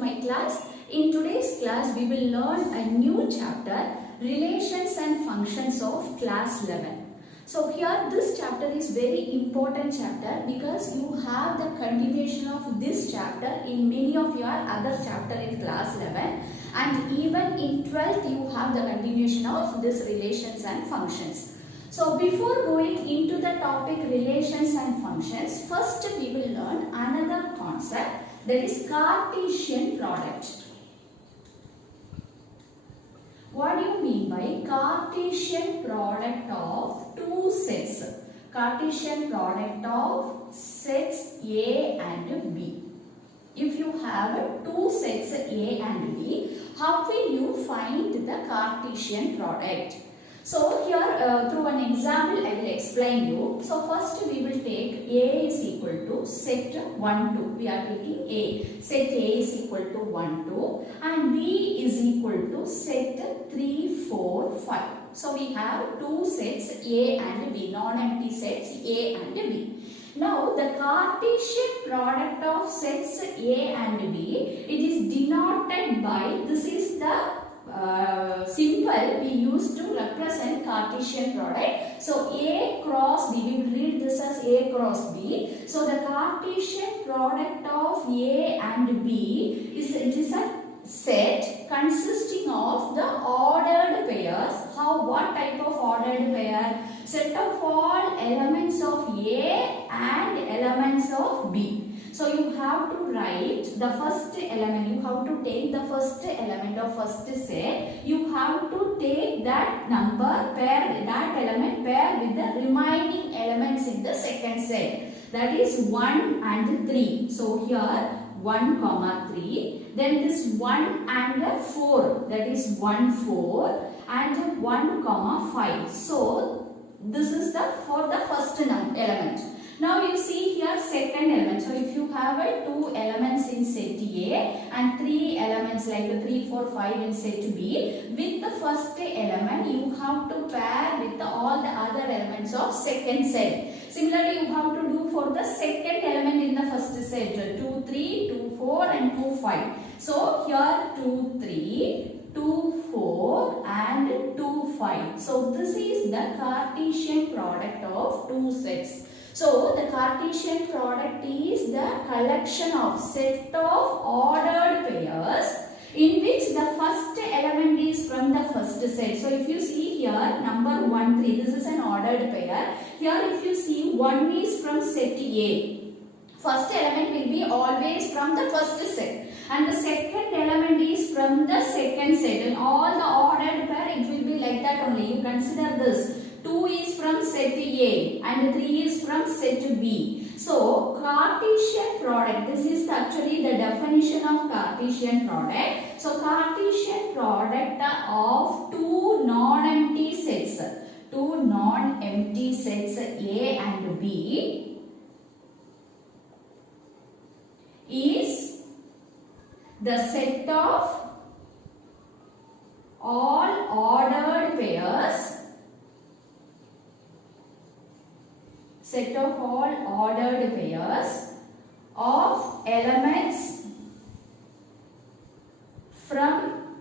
my class. In today's class, we will learn a new chapter, Relations and Functions of Class 11. So here this chapter is very important chapter because you have the continuation of this chapter in many of your other chapter in class 11, and even in 12th you have the continuation of this relations and functions. So before going into the topic relations and functions, first we will learn another concept, that is Cartesian product. What do you mean by Cartesian product of two sets? Cartesian product of sets A and B. If you have two sets A and B, how will you find the Cartesian product? So here through an example I will explain you. So first we will take A is equal to set 1, 2. We are taking A. Set A is equal to 1, 2 and B is equal to set 3, 4, 5. So we have two sets A and B, non-empty sets A and B. Now the Cartesian product of sets A and B, it is denoted by, this is the symbol we use to represent Cartesian product. So A cross B, we will read this as A cross B. So the Cartesian product of A and B is, it is a set consisting of the ordered pairs. What type of ordered pair? Set of all elements of A and elements of B. So you have to write the first element, you have to take the first element of first set, you have to take that number, pair that element, pair with the remaining elements in the second set. That is 1 and 3. So here 1, 3, then this 1 and 4, that is 1, 4 and 1, 5. So this is the for the first element. Now you see here second element. So if you have two elements in set A and three elements like 3, 4, 5 in set B, with the first element you have to pair with all the other elements of second set. Similarly, you have to do for the second element in the first set, 2, 3, 2, 4 and 2, 5. So here 2, 3, 2, 4 and 2, 5. So this is the Cartesian product of two sets. So the Cartesian product is the collection of set of ordered pairs in which the first element is from the first set. So if you see here number 1, 3, this is an ordered pair. Here if you see 1 is from set A. First element will be always from the first set. And the second element is from the second set. And all the ordered pair, it will be like that only. You consider this. 2 is from set A and 3 is from set B. So Cartesian product, this is actually the definition of Cartesian product. So Cartesian product of two non-empty sets, two non-empty sets A and B is the set of all ordered pairs, set of all ordered pairs of elements from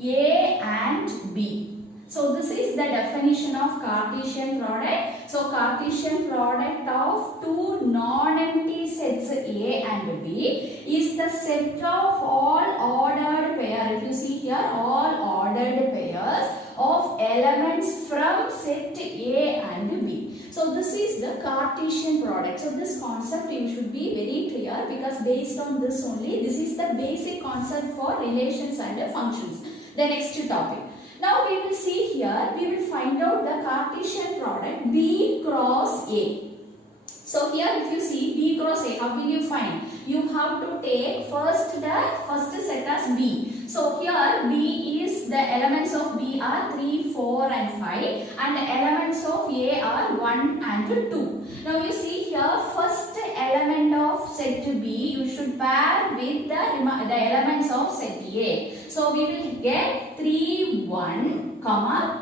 A and B. So this is the definition of Cartesian product. So Cartesian product of two non-empty sets A and B is the set of all ordered pairs. If you see here, all ordered pairs of elements from set A and B. So this is the Cartesian product. So this concept you should be very clear because based on this only, this is the basic concept for relations and functions. The next topic. Now we will see here, we will find out the Cartesian product B cross A. So here if you see B cross A, how will you find? You have to take first the first set as B. So here B is, the elements of B are 3, 4 and 5 and the elements of A are 1 and 2. Now you see here first element of set B you should pair with the elements of set A. So we will get 3, 1,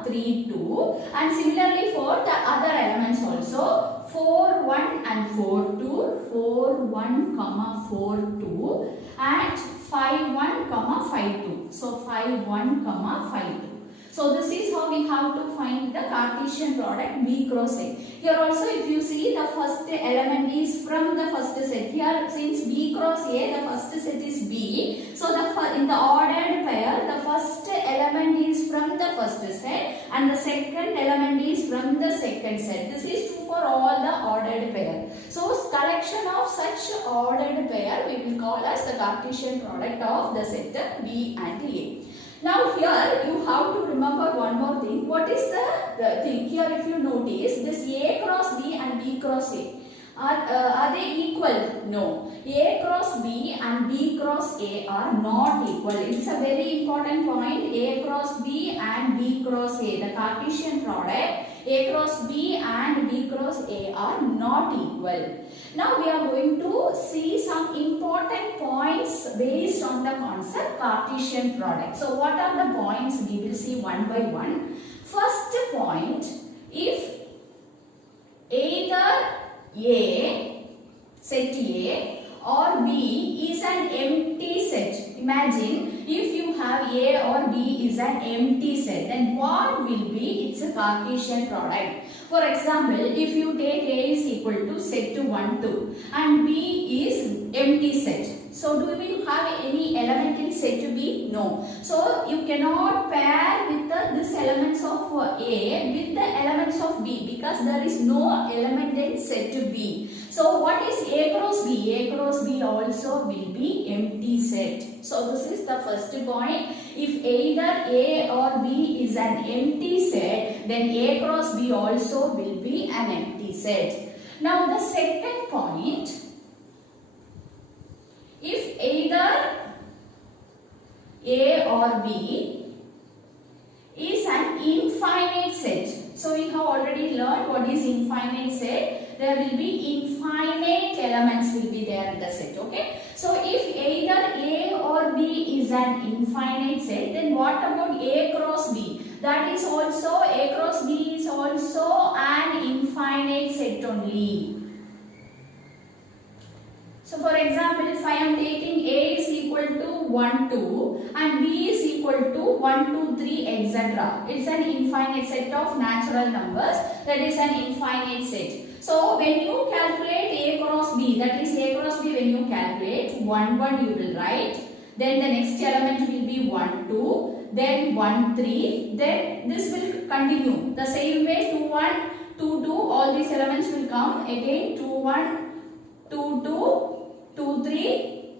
3, 2 and similarly for the other elements also 4, 1 and 4, 2, 4, 4 1 comma 4 2 and 5 1 comma 5 2. So 5 1 comma 5 2. So this is how we have to find the Cartesian product B cross A. Here also if you see the first element is from the first set. Here since B cross A the first set is B. So in the ordered pair the first element is from the first set and the second element is from the second set. This is true for all the ordered pair. So collection of such ordered pair we will call as the Cartesian product of the set B and A. Now here you have to remember one more thing. What is the thing? Here if you notice this A cross B and B cross A. Are they equal? No. A cross B and B cross A are not equal. It's a very important point. A cross B and B cross A. The Cartesian product A cross B and B cross A are not equal. Now we are going to see some important points based on the concept Cartesian product. So what are the points? We will see one by one. First point, if either A, set A or B is an empty set. Imagine if you have A or B is an empty set, then what will be? It's a Cartesian product. For example, if you take A is equal to set to 1, 2 and B is empty set. So do we have any element in set to B? No. So you cannot pair with this elements of A with the elements of B because there is no element in set to B. So what is A cross B? A cross B also will be empty set. So this is the first point. If either A or B is an empty set, then A cross B also will be an empty set. Now the second point, if either A or B is an infinite set. So we have already learned what is infinite set. There will be infinite elements will be there in the set. Okay. So if either A or B is an infinite set, then what about A cross B? That is also A cross B is also an infinite set only. So for example, if I am taking A is equal to 1, 2 and B is equal to 1, 2, 3 etc. It's an infinite set of natural numbers. That is an infinite set. So when you calculate A cross B, that is A cross B when you calculate 1, 1 you will write. Then the next element will be 1, 2. Then 1, 3. Then this will continue. The same way 2, 1, 2, 2. All these elements will come again 2, 1, 2, 2. 2, 3,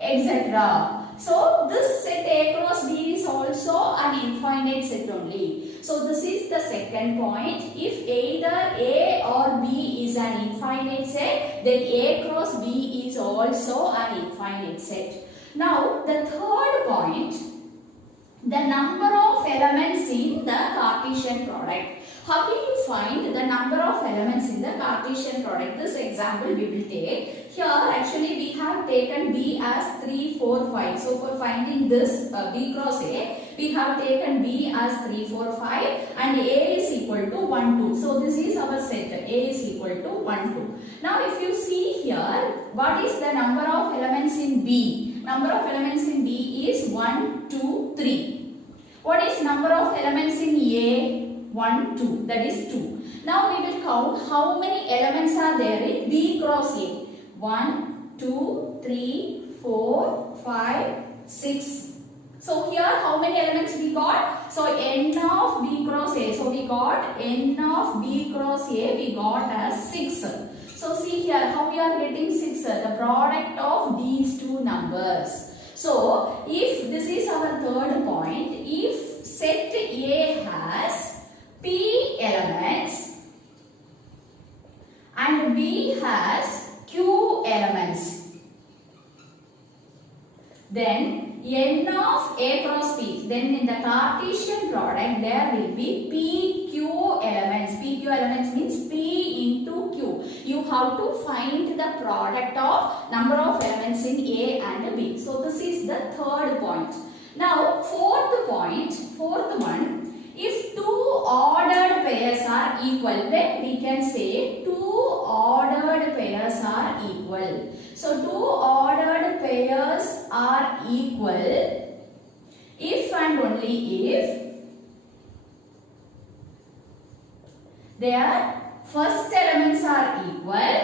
etc. So this set A cross B is also an infinite set only. So this is the second point. If either A or B is an infinite set, then A cross B is also an infinite set. Now the third point, the number of elements in the Cartesian product. How can you find the number of elements in the Cartesian product? This example we will take. Here actually we have taken B as 3, 4, 5. So for finding this B cross A, we have taken B as 3, 4, 5 and A is equal to 1, 2. So this is our set. A is equal to 1, 2. Now if you see here, what is the number of elements in B? Number of elements in B is 1, 2, 3. What is number of elements in A? 1, 2. That is 2. Now we will count how many elements are there in B cross A. 1, 2, 3, 4, 5, 6. So here how many elements we got? So n of B cross A. So we got n of B cross A we got as 6. So see here how we are getting 6. The product of these two numbers. So if this is our third point, if set A has P elements and B has Q elements, then n of A cross P, then in the Cartesian product there will be PQ elements. PQ elements means P into Q. You have to find the product of number of elements in A and B. So this is the third point. Now fourth point, fourth one, If two ordered pairs are equal, then we can say two ordered pairs are equal. So two ordered pairs are equal if and only if their first elements are equal,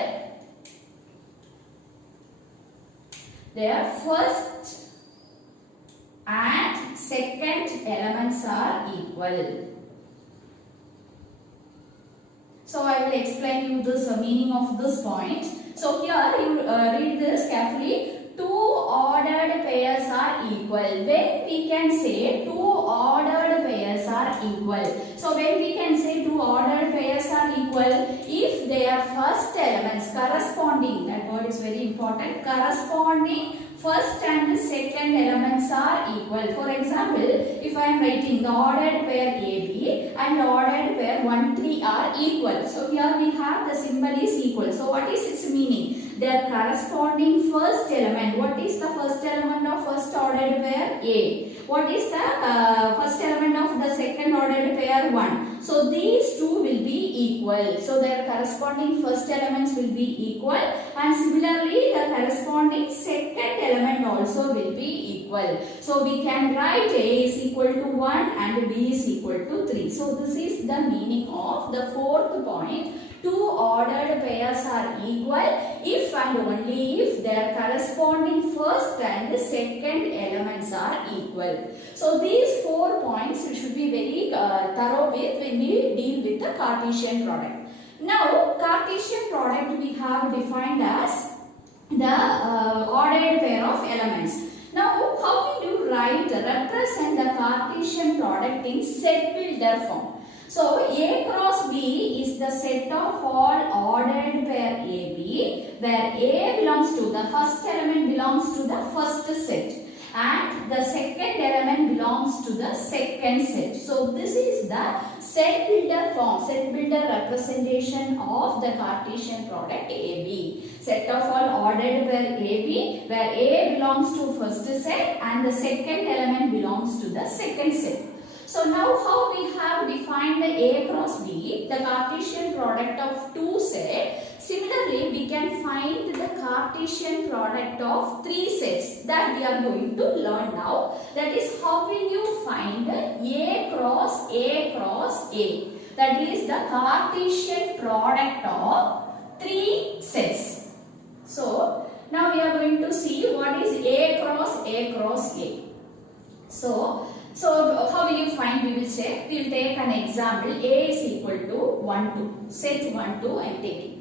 their first and second elements are equal. So I will explain you this meaning of this point. So here you read this carefully. Two ordered pairs are equal. When we can say two ordered pairs are equal. So when we can say two ordered pairs are equal, if their first elements corresponding, that word is very important, corresponding first and second elements are equal. For example, if I am writing the ordered pair AB and the ordered pair 1, 3 are equal. So here we have the symbol is equal. So what is its meaning? Their corresponding first element. What is the first element of first ordered pair? A. What is the first element of the second ordered pair? 1. So these two will be equal. So their corresponding first elements will be equal, and similarly the corresponding second element also will be equal. So we can write A is equal to 1 and B is equal to 3. So this is the meaning of the fourth point. Two ordered pairs are equal if and only if their corresponding first and second elements are equal. So these 4 points we should be very thorough with when we deal with the Cartesian product. Now Cartesian product we have defined as the ordered pair of elements. Now how will you represent the Cartesian product in set builder form? So A cross B is the set of all ordered pair AB, where A belongs to the first element belongs to the first set and the second element belongs to the second set. So this is the set builder form, set builder representation of the Cartesian product AB. Set of all ordered pair AB, where A belongs to first set and the second element belongs to the second set. So now how we have defined the A cross B, the Cartesian product of two sets. Similarly, we can find the Cartesian product of three sets that we are going to learn now. That is, how will you find A cross A cross A? That is the Cartesian product of three sets. So now we are going to see what is A cross A cross A. So how will you find? We will check. We will take an example. A is equal to 1, 2. Set 1, 2 I am taking.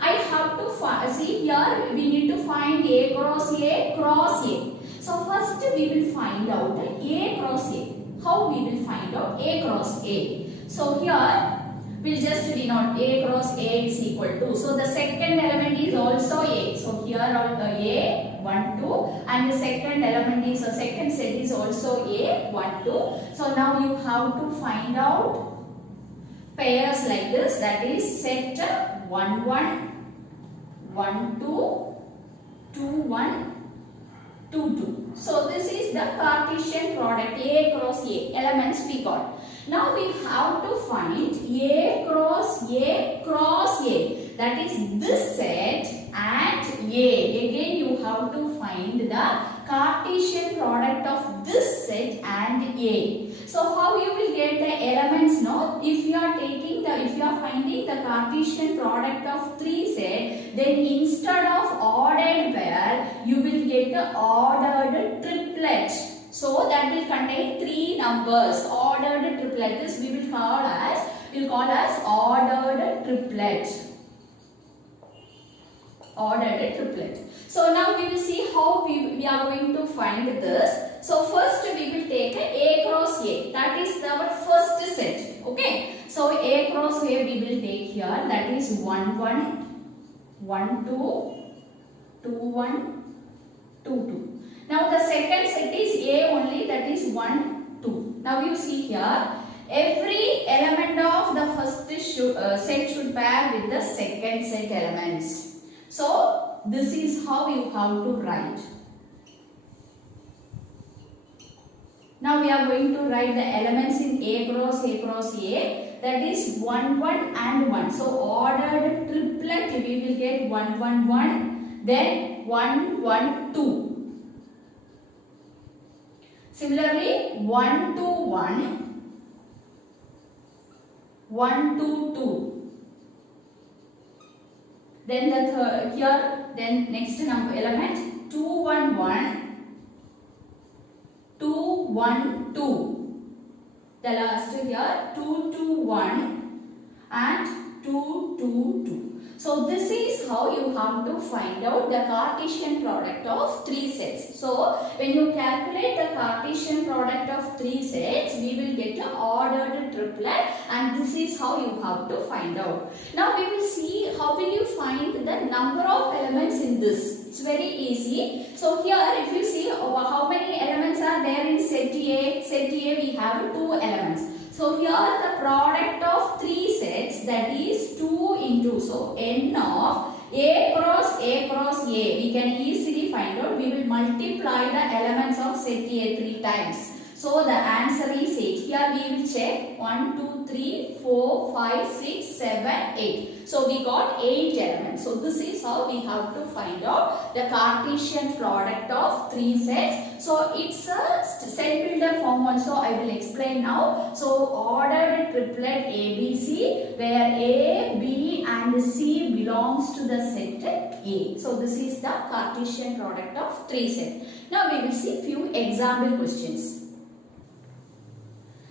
I have to see here we need to find A cross A cross A. So first we will find out A cross A. How we will find out A cross A? So here we will just denote A cross A is equal to. So the second element is also A. So here A 1, 2 and the second element is a second set is also A 1, 2. So now you have to find out pairs like this, that is set 1, 1, 1, 2, 2, 1, 2, 2. So this is the Cartesian product A cross A elements we got. Now we have to find A cross A cross A, that is this set and A. Again you have to find the Cartesian product of this set and A. So how you will get the elements now? If you are finding the Cartesian product of three sets, then instead of ordered pair you will get the ordered triplet. So that will contain three numbers. Ordered triplet. This we will call as ordered triplet. Ordered triplet. So now we will see how we are going to find this. So first we will take A cross A. That is our first set. Okay. So A cross A we will take here. That is 1, 1, 1, 2, 2, 1, 2, 2. Now the second set is A only, that is 1, 2. Now you see here, every element of the first set should pair with the second set elements. So this is how you have to write. Now we are going to write the elements in A cross A cross A. That is 1 1 and 1. So ordered triplet we will get 1 1 1, then 1 1 2. Similarly 1 2 1, 1 2 2. Then the third here, then next number element 2 1 1, 2 1 2. The last here 2 2 1 and 2 2 2. So this is how you have to find out the Cartesian product of three sets. So when you calculate the Cartesian product of three sets, we will get an ordered triplet, and this is how you have to find out. Now we will see how will you find the number of elements in this. It's very easy. So here if you see how many elements are there in set A. Set A we have 2 elements. So here the product of three sets, that is 2 into, so n of A cross A cross A, we can easily find out. We will multiply the elements of set A 3 times. So the answer is 8. Here we will check 1, 2, 3, 4, 5, 6, 7, 8. So we got 8 elements. So this is how we have to find out the Cartesian product of three sets. So it's a set builder form also I will explain now. So ordered triplet ABC where A, B and C belongs to the set A. So this is the Cartesian product of three sets. Now we will see few example questions.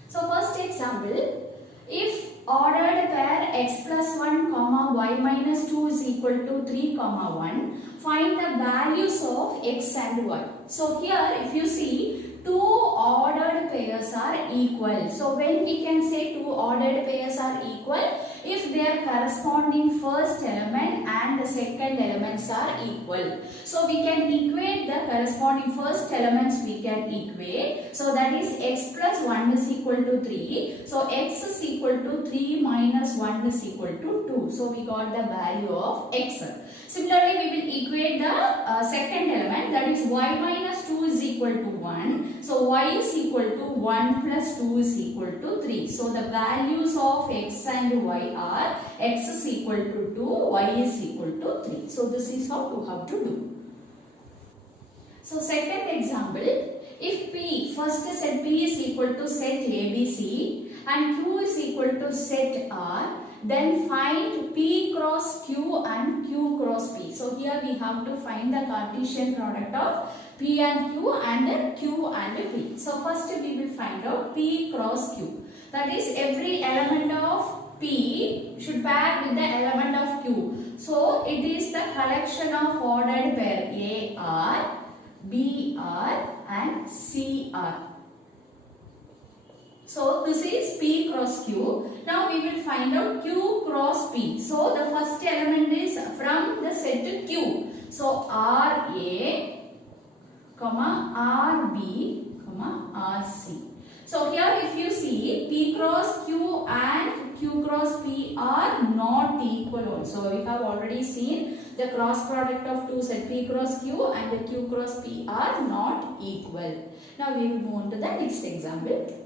So first example, if ordered pair x plus 1 comma y minus 2 is equal to 3 comma 1, find the values of x and y. So here if you see, two ordered pairs are equal. So when we can say two ordered pairs are equal? If their corresponding first element and the second elements are equal. So we can equate the corresponding first elements, we can equate. So that is x plus 1 is equal to 3. So x is equal to 3 minus 1 is equal to 2. So we got the value of x. Similarly, we will equate the second element, that is y minus 2 is equal to 1. So y is equal to 1 plus 2 is equal to 3. So the values of x and y are x is equal to 2, y is equal to 3. So this is how you have to do. So second example, if P, first set P is equal to set ABC and Q is equal to set R, then find P cross Q and Q cross P. So here we have to find the Cartesian product of P and Q and Q and P. So first we will find out P cross Q. That is every element of P should pair with the element of Q. So it is the collection of ordered pair A R, B R and C R. So this is P cross Q. Now we will find out Q cross P. So the first element is from the set Q. So RA, RB, RC. So here if you see P cross Q and Q cross P are not equal also. We have already seen the cross product of two sets P cross Q and the Q cross P are not equal. Now we will move on to the next example.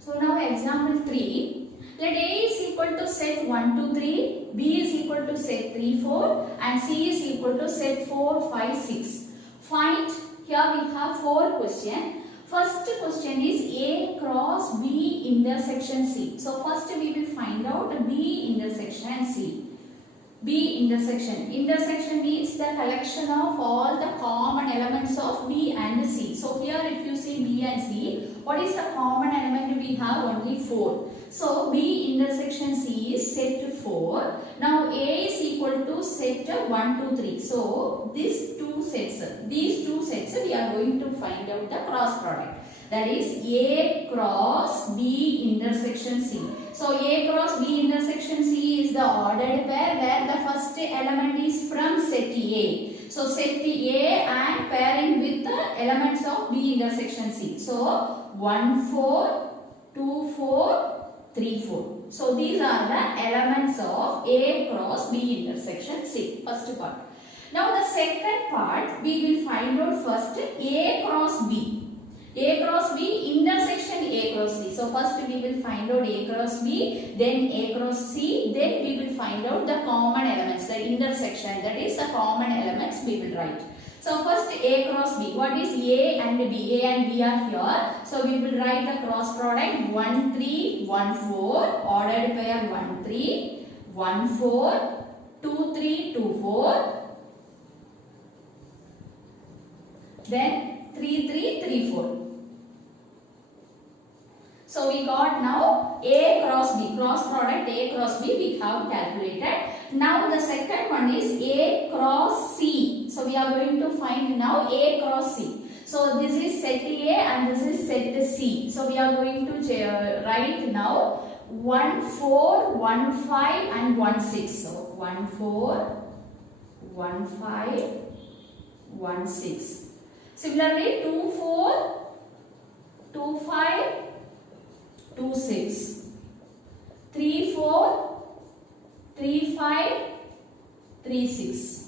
So now example 3, let A is equal to set 1, 2, 3, B is equal to set 3, 4 and C is equal to set 4, 5, 6. Find, here we have 4 questions. First question is A cross B intersection C. So first we will find out B intersection C. B intersection. Intersection means the collection of all the common elements of B and C. So here if you see B and C, what is the common element we have? Only 4. So B intersection C is set 4. Now A is equal to set 1, 2, 3. So these two sets we are going to find out the cross product. That is A cross B intersection C. So A cross B intersection C is the ordered pair where the first element is from set A. So set A and pairing with the elements of B intersection C. So 1, 4, 2, 4, 3, 4. So these are the elements of A cross B intersection C. First part. Now the second part we will find out first A cross B. A cross B intersection A cross C. So first we will find out A cross B, then A cross C, then we will find out the common elements, the intersection, that is the common elements we will write. So first A cross B. What is A and B? A and B are here. So we will write the cross product 1 3 1 4, ordered pair 1 3 1 4 2 3 2 4, then 3 3 3 4. So we got now A cross B, cross product A cross B we have calculated. Now the second one is A cross C. So we are going to find now A cross C. So this is set A and this is set C. So we are going to write now 1 4 1 5 and 1 6. So 1 4 1 5 1 6. Similarly 2 4 2 5 2 6, 3 4 3 5 3 6.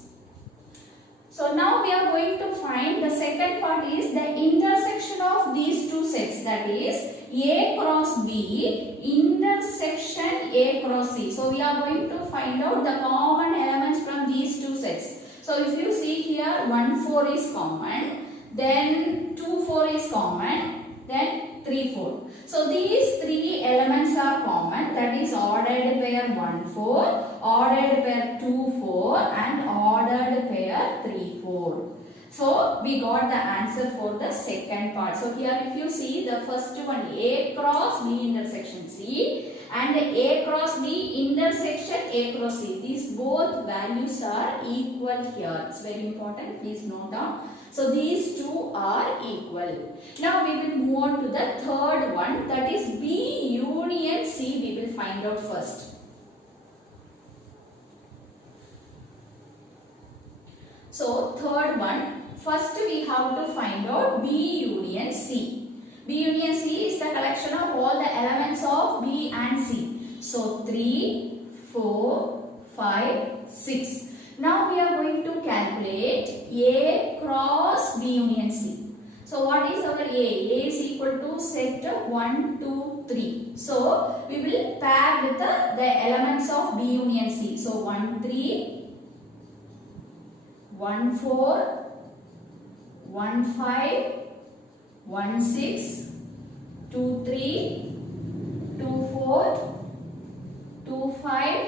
So now we are going to find the second part is the intersection of these two sets, that is A cross B intersection A cross C. So we are going to find out the common elements from these two sets. So if you see here 1 4 is common, then 2 4 is common, then 3 4. So these three elements are common, that is ordered pair 1 4, ordered pair 2 4 and ordered pair 3 4. So we got the answer for the second part. So here if you see the first one A cross B intersection C and A cross B intersection A cross C. These both values are equal here. It's very important. Please note down. So these two are equal. Now we will move on to the third one, that is B union C. We will find out first. So third one, first we have to find out B union C. B union C is the collection of all the elements of B and C. So 3, 4, 5, 6. Now we are going to calculate A cross B union C. So what is our A? A is equal to set 1, 2, 3. So we will pair with the elements of B union C. So 1, 3, 1, 4, 1, 5, 1, 6, 2, 3, 2, 4, 2, 5,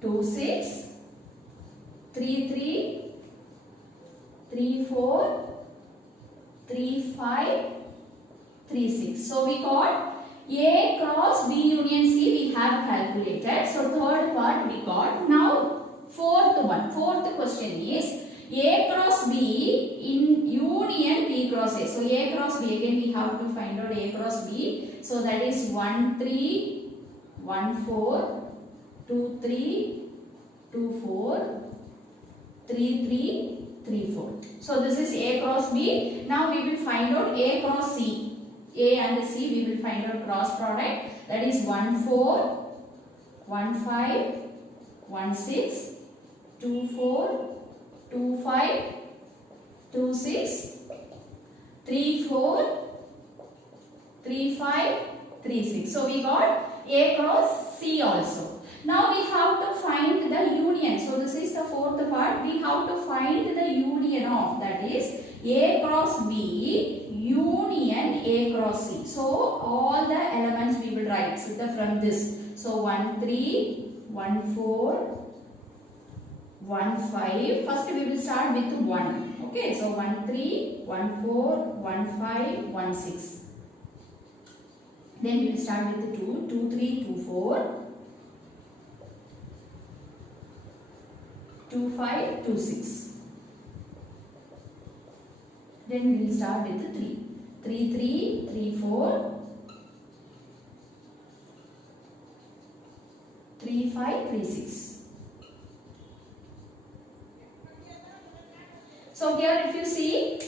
2, 6, 3, 3, 3, 4, 3, 5, 3, 6. So we got A cross B union C we have calculated. So third part we got. Now fourth one. Fourth question is A cross B in union B cross A. So A cross B, again we have to find out A cross B. So that is 1, 3, 1, 4, 2, 3, 2, 4, 3, 3, 3, 4. So this is A cross B. Now we will find out A cross C. A and C we will find out cross product. That is 1, 4, 1, 5, 1, 6, 2, 4, 2, 5, 2, 6, 3, 4, 3, 5, 3, 6. So we got A cross C also. Now we have to find the union. So this is the fourth part. We have to find the union of, that is A cross B union A cross C. So all the elements we will write from this. So 1, 3, 1, 4, 1, 5. First we will start with 1. Okay, so 1, 3, 1, 4, 1, 5, 1, 6. Then we will start with 2, 2, 3, 2, 4. 2, 5, 2, 6. Then we will start with 3. 3, 3, 3, 4. 3, 5, 3, 6. So here if you see,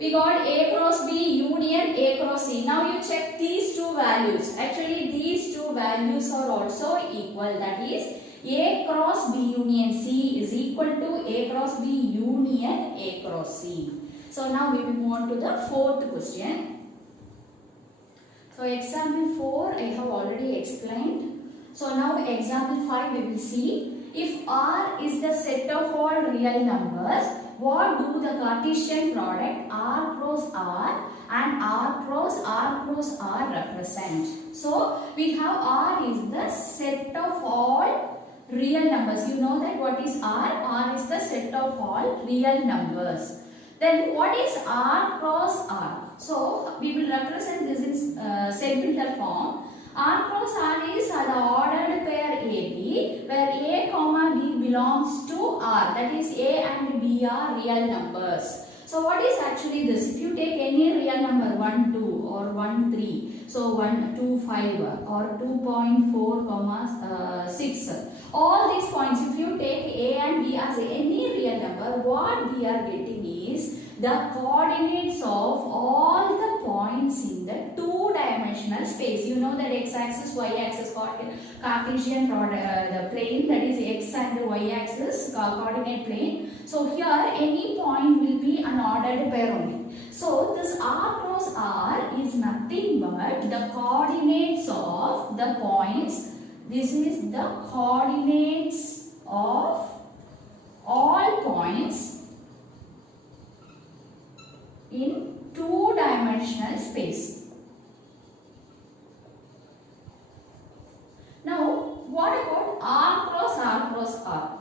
we got A cross B union A cross C. Now you check these two values. Actually these two values are also equal. That is A cross B union C is equal to A cross B union A cross C. So now we will move on to the fourth question. So example 4 I have already explained. So now example 5 we will see. If R is the set of all real numbers, what do the Cartesian product R cross R and R cross R represent? So we have R is the set of all real numbers. You know that what is R? R is the set of all real numbers. Then what is R cross R? So we will represent this in set-builder form. R cross R is the ordered pair AB, where A comma B belongs to R. That is A and B are real numbers. So what is actually this? If you take any real number 1, 2 or 1, 3, so 1, 2, 5 or 2.4 comma 6. All these points, if you take A and B as any real number, what we are getting is the coordinates of all the points in the two-dimensional space. You know that x-axis, y-axis, Cartesian the plane, that is x and y-axis coordinate plane. So here any point will be an ordered pair only. So this R cross R is nothing but the coordinates of the points. This is the coordinates of all points in two-dimensional space. Now, what about R cross R?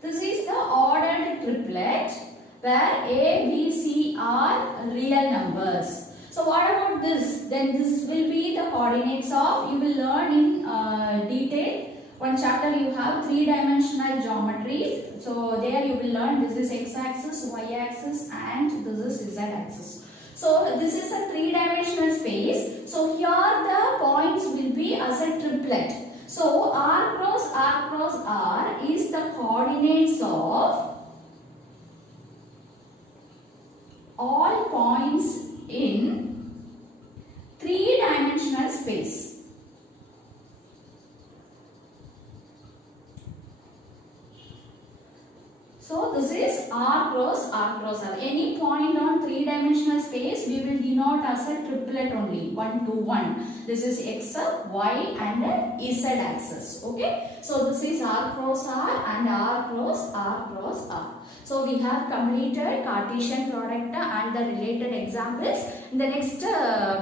This is the ordered triplet where A, B, C are real numbers. So what about this? Then this will be the coordinates of, you will learn in detail. One chapter you have three-dimensional geometry. So there you will learn this is x-axis, y-axis and this is z-axis. So this is a three-dimensional space. So here the points will be as a triplet. So R cross R is the coordinates of all points in three-dimensional space. So this is R cross R. Any point on three-dimensional space we will denote as a triplet only, 1 to 1. This is x, y and z axis. Okay. So this is R cross R and R cross R. So we have completed Cartesian product and the related examples. In the next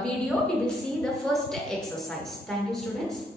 video we will see the first exercise. Thank you, students.